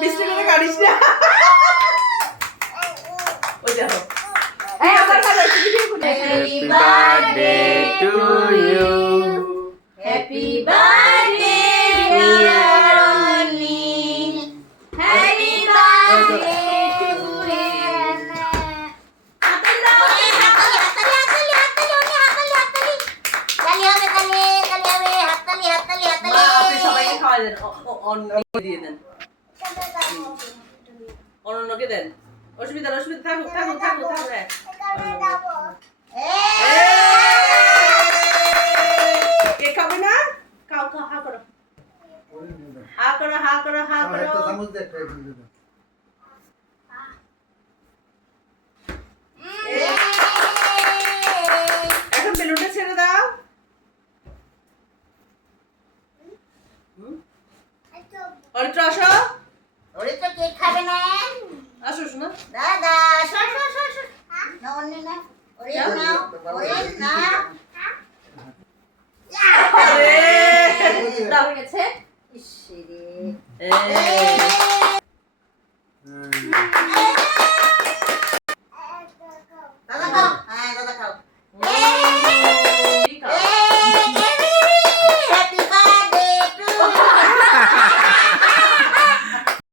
বৃষ্টি করে কাটিস না ওই দেখো এই আমার কাছে Happy birthday to you. Happy birthday dear only happy birthday to আপনি সবাইকে খাওয়া দেন অন্যকে দিয়ে দেন অন্যকে দেন অসুবিধা থাকুক হ্যাঁ কে খাবে না খাও হা করো এখন বেলুনটা ছেড়ে দাও অরিত্র আসো আসো শোনা গেছে এই